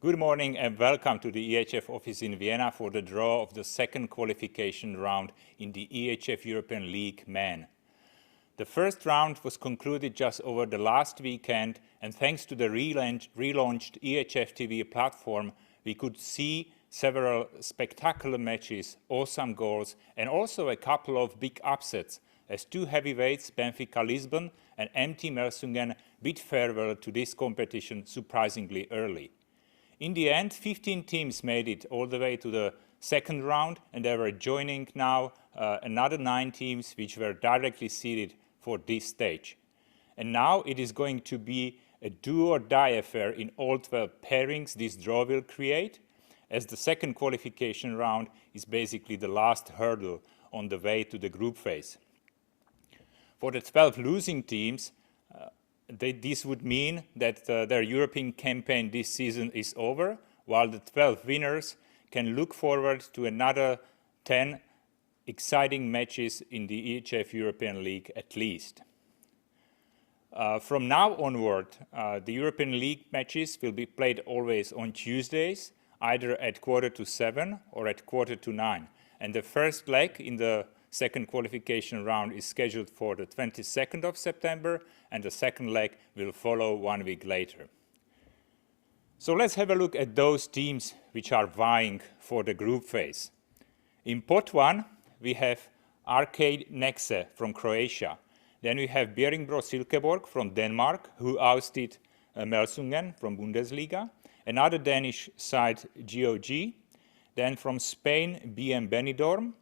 Good morning and welcome to the EHF office in Vienna for the draw of the second qualification round in the EHF European League Men. The first round was concluded just over the last weekend, and thanks to the relaunched EHF TV platform, we could see several spectacular matches, awesome goals, and also a couple of big upsets, as two heavyweights, Benfica Lisbon and MT Melsungen, bid farewell to this competition surprisingly early. In the end, 15 teams made it all the way to the second round, and they were joining now another 9 teams which were directly seeded for this stage. And now it is going to be a do-or-die affair in all 12 pairings this draw will create, as the second qualification round is basically the last hurdle on the way to the group phase. For the 12 losing teams, this would mean that their European campaign this season is over, while the 12 winners can look forward to another 10 exciting matches in the EHF European League at least. From now onward, the European League matches will be played always on Tuesdays, either at 6:45 or at 8:45. And the first leg in the second qualification round is scheduled for the 22nd of September, and the second leg will follow 1 week later. So let's have a look at those teams which are vying for the group phase. In pot 1, we have Arcade Nexe from Croatia. Then we have Bjerringbro Silkeborg from Denmark, who ousted Melsungen from Bundesliga. Another Danish side, GOG. Then from Spain, BM Benidorm.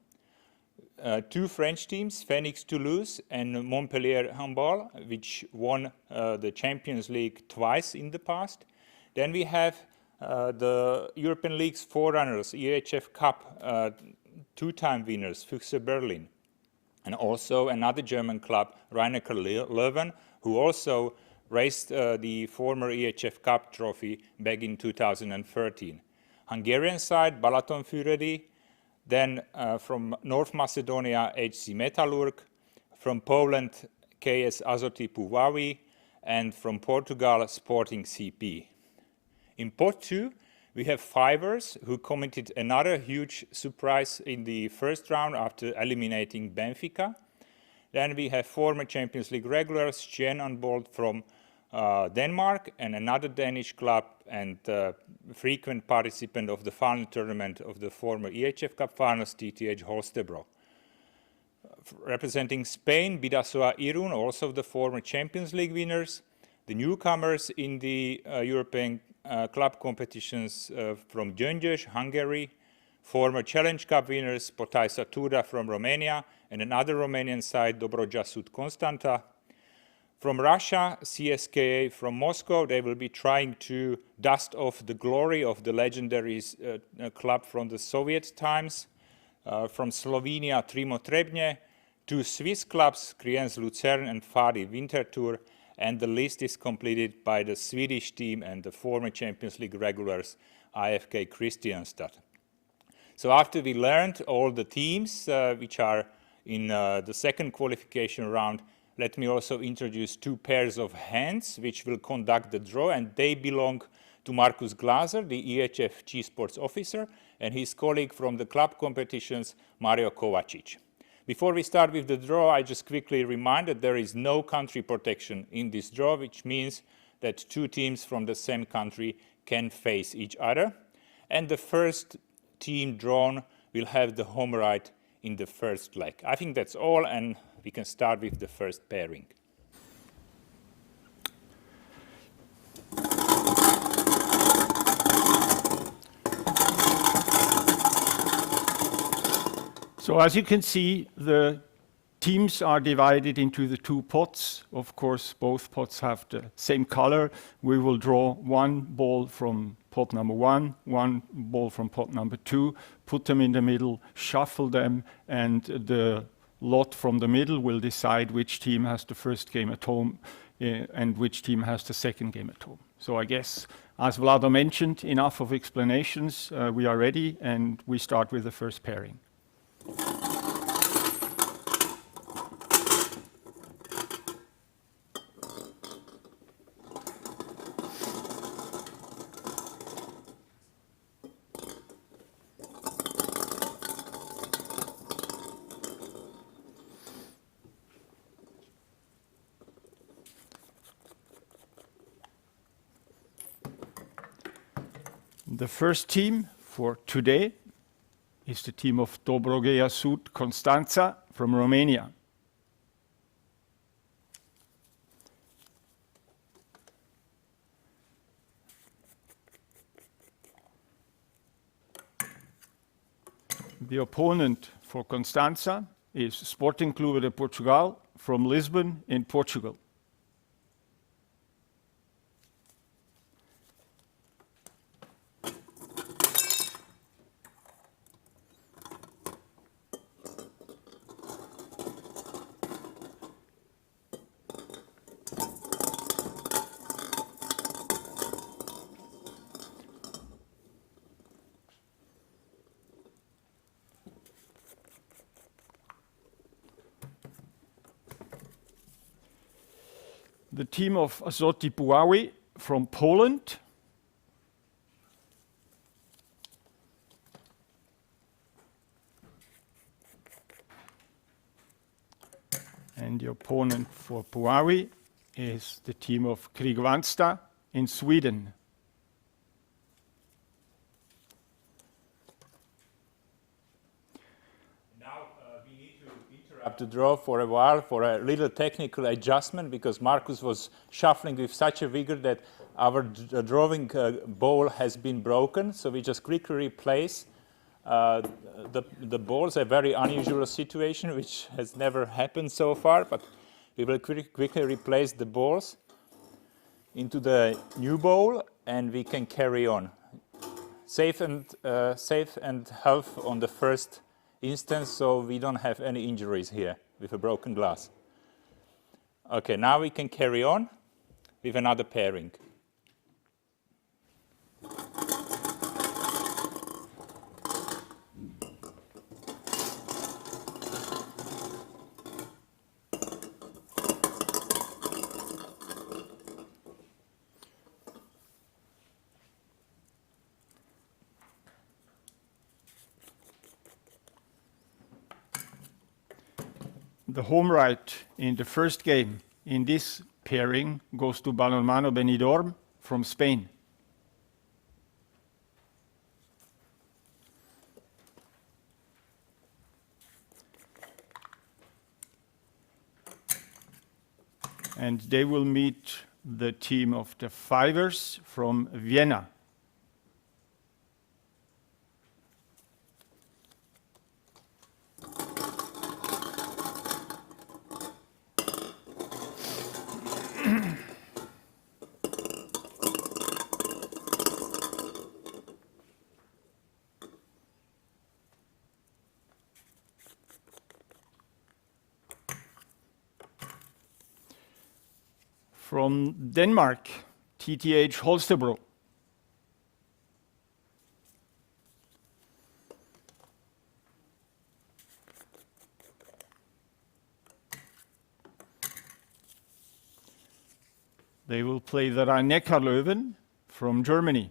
2 French teams, Phoenix Toulouse and Montpellier Handball, which won the Champions League twice in the past. Then we have the European League's forerunners, EHF Cup, 2-time winners, Füchse Berlin. And also another German club, Rhein-Neckar Löwen, who also raised the former EHF Cup trophy back in 2013. Hungarian side, Balaton Füredi. Then from North Macedonia, HC Metalurg, from Poland, KS Azoty Puławy, and from Portugal, Sporting CP. In pot 2, we have Fivers, who committed another huge surprise in the first round after eliminating Benfica. Then we have former Champions League regulars, Stjen on board from Denmark, and another Danish club and frequent participant of the final tournament of the former EHF Cup finals, TTH Holstebro. Representing Spain, Bidasoa Irun, also the former Champions League winners. The newcomers in the European club competitions from Gyöngyös, Hungary. Former Challenge Cup winners, Potai Satura from Romania, and another Romanian side, Dobroja Sud Constanta. From Russia, CSKA from Moscow, they will be trying to dust off the glory of the legendary club from the Soviet times. From Slovenia, Trimo Trebnje, 2 Swiss clubs, Kriens Lucerne and Fadi Winterthur, and the list is completed by the Swedish team and the former Champions League regulars, IFK Kristianstad. So after we learned all the teams which are in the second qualification round, let me also introduce 2 pairs of hands which will conduct the draw, and they belong to Markus Glaser, the EHF G Sports officer, and his colleague from the club competitions, Mario Kovacic. Before we start with the draw, I just quickly remind that there is no country protection in this draw, which means that 2 teams from the same country can face each other. And the first team drawn will have the home right in the first leg. I think that's all, and we can start with the first pairing. So as you can see, the teams are divided into the 2 pots. Of course, both pots have the same color. We will draw 1 ball from pot number 1, 1 ball from pot number 2, put them in the middle, shuffle them, and the lot from the middle will decide which team has the first game at home and which team has the second game at home. So I guess, as Vlado mentioned, enough of explanations. We are ready, and we start with the first pairing. The first team for today is the team of Dobrogea Sud Constanța from Romania. The opponent for Constanța is Sporting Clube de Portugal from Lisbon in Portugal. The team of Azoty Puławy from Poland. And the opponent for Puławy is the team of Kristianstad in Sweden. We need to interrupt the draw for a while for a little technical adjustment because Markus was shuffling with such a vigor that our drawing ball has been broken. So we just quickly replace the balls, a very unusual situation which has never happened so far, but we will quickly replace the balls into the new ball and we can carry on. Safe and health on the first instance, so we don't have any injuries here with a broken glass. Okay, now we can carry on with another pairing. The home right in the first game in this pairing goes to Balonmano Benidorm from Spain. And they will meet the team of the Fivers from Vienna. From Denmark, TTH Holstebro. They will play the Rhein-Neckar-Löwen from Germany.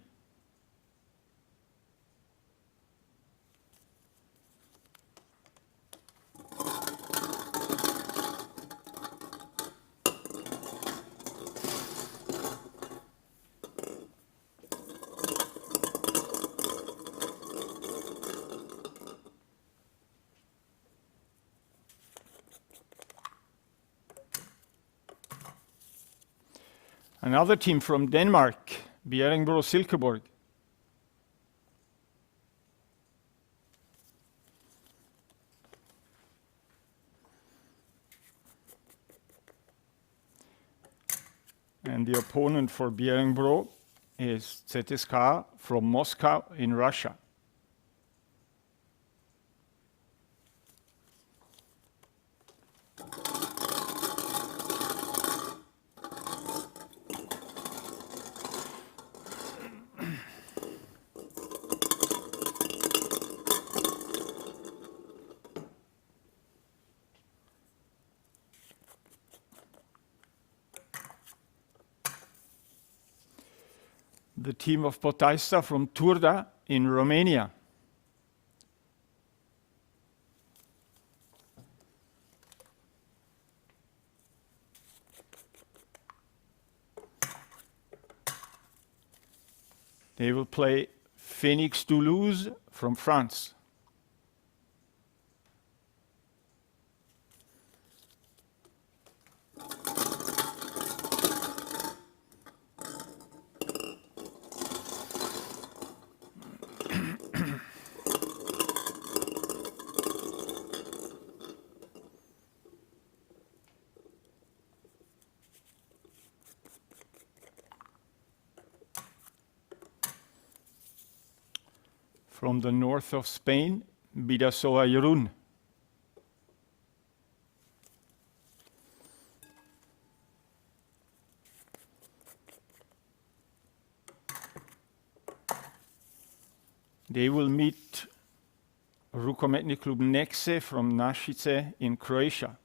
Another team from Denmark, Bjerringbro Silkeborg. And the opponent for Bjerringbro is ZSK from Moscow in Russia. The team of Potaista from Turda in Romania. They will play Phoenix Toulouse from France. From the north of Spain, Bidasoa Irún. They will meet Rukometni Klub Nexe from Našice in Croatia.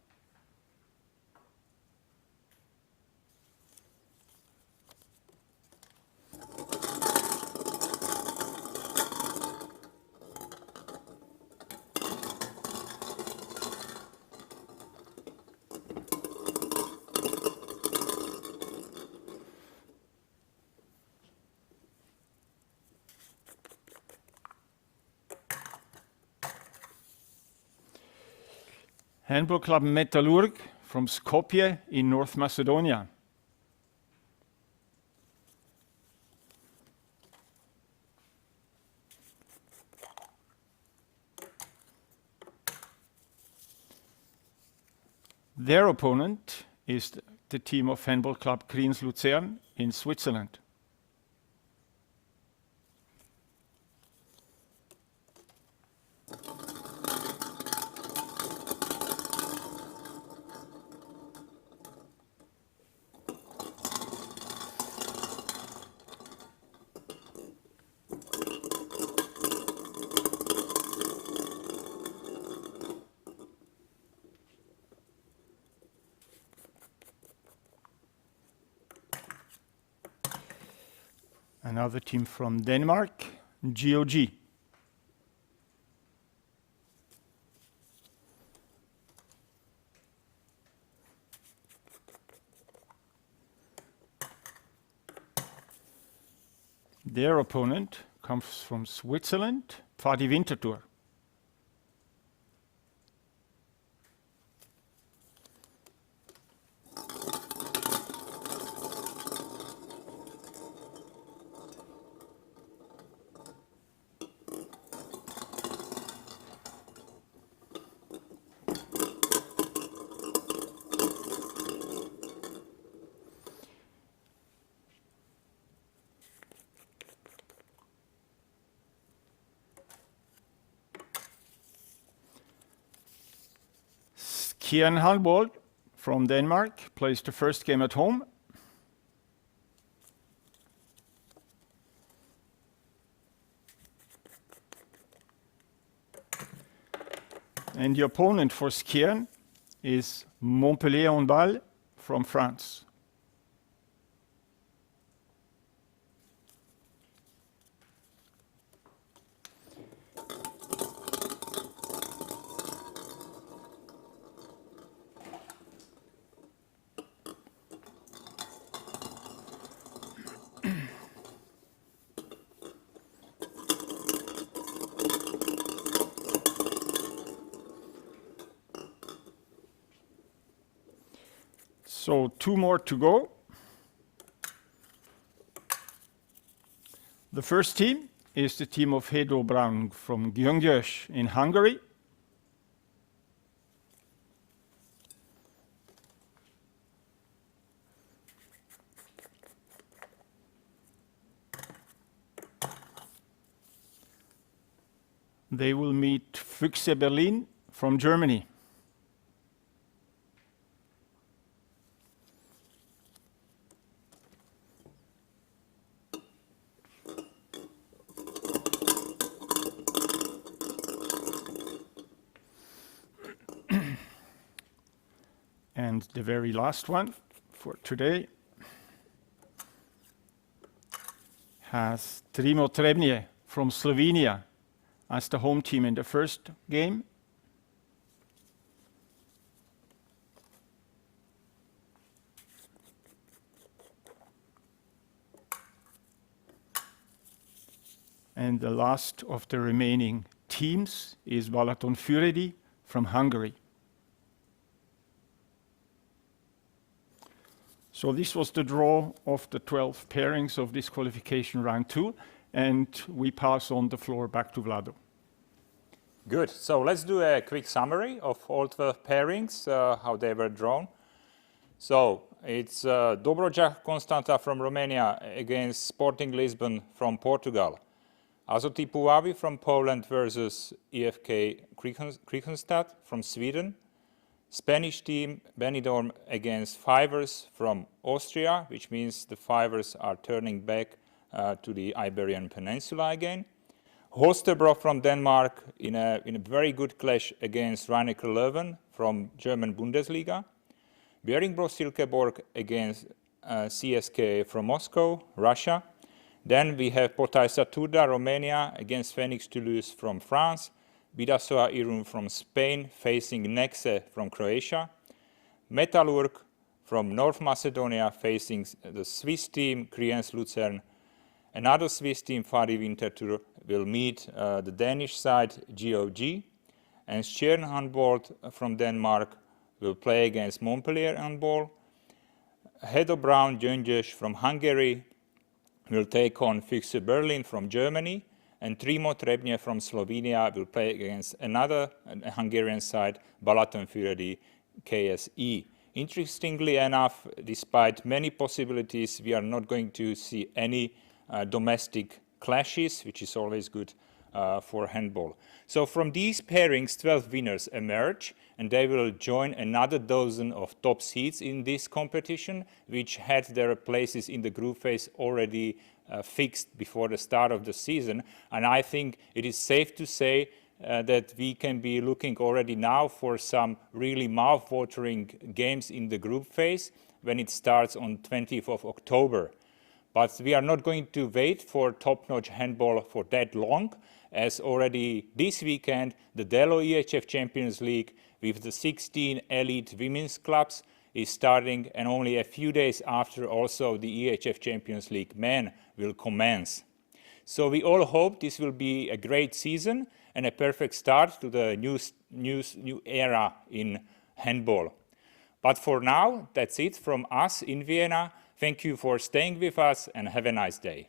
Handball Club Metallurg from Skopje in North Macedonia. Their opponent is the team of Handball Club Kriens Luzern in Switzerland. Another team from Denmark, GOG. Their opponent comes from Switzerland, Pfadi Winterthur. Skjern Handball from Denmark plays the first game at home. And the opponent for Skjern is Montpellier Handball from France. So 2 more to go. The first team is the team of Hedo Brown from Gyöngyös in Hungary. They will meet Füchse Berlin from Germany. And the very last one for today has Trimo Trebnje from Slovenia as the home team in the first game. And the last of the remaining teams is Balatonfüredi from Hungary. So this was the draw of the 12 pairings of this qualification round 2, and we pass on the floor back to Vlado. Good. So let's do a quick summary of all 12 pairings, how they were drawn. So it's Dobroja Constanta from Romania against Sporting Lisbon from Portugal. Azoti Puavi from Poland versus EFK Kristianstad from Sweden. Spanish team Benidorm against Fivers from Austria, which means the Fivers are turning back to the Iberian Peninsula again. Holstebro from Denmark in a very good clash against Rhein-Neckar Löwen from German Bundesliga. Beringbro-Silkeborg against CSKA from Moscow, Russia. Then we have Potaisa Turda, Romania against Phoenix Toulouse from France. Bidasoa Irun from Spain facing Nexe from Croatia. Metalurg from North Macedonia facing the Swiss team Kriens Luzern. Another Swiss team, Fari Winterthur, will meet the Danish side GOG. And Stjern Handball from Denmark will play against Montpellier Handball. Hedo Braun Gyöngyös from Hungary will take on Füchse Berlin from Germany. And Trimo Trebnje from Slovenia will play against another Hungarian side, Balatonfüredi KSE. Interestingly enough, despite many possibilities, we are not going to see any domestic clashes, which is always good for handball. So from these pairings, 12 winners emerge, and they will join another dozen of top seeds in this competition, which had their places in the group phase already fixed before the start of the season. And I think it is safe to say that we can be looking already now for some really mouth-watering games in the group phase when it starts on 20th of October. But we are not going to wait for top-notch handball for that long, as already this weekend the Delo EHF Champions League with the 16 elite women's clubs is starting, and only a few days after also the EHF Champions League men will commence. So we all hope this will be a great season and a perfect start to the new era in handball. But for now, that's it from us in Vienna. Thank you for staying with us and have a nice day.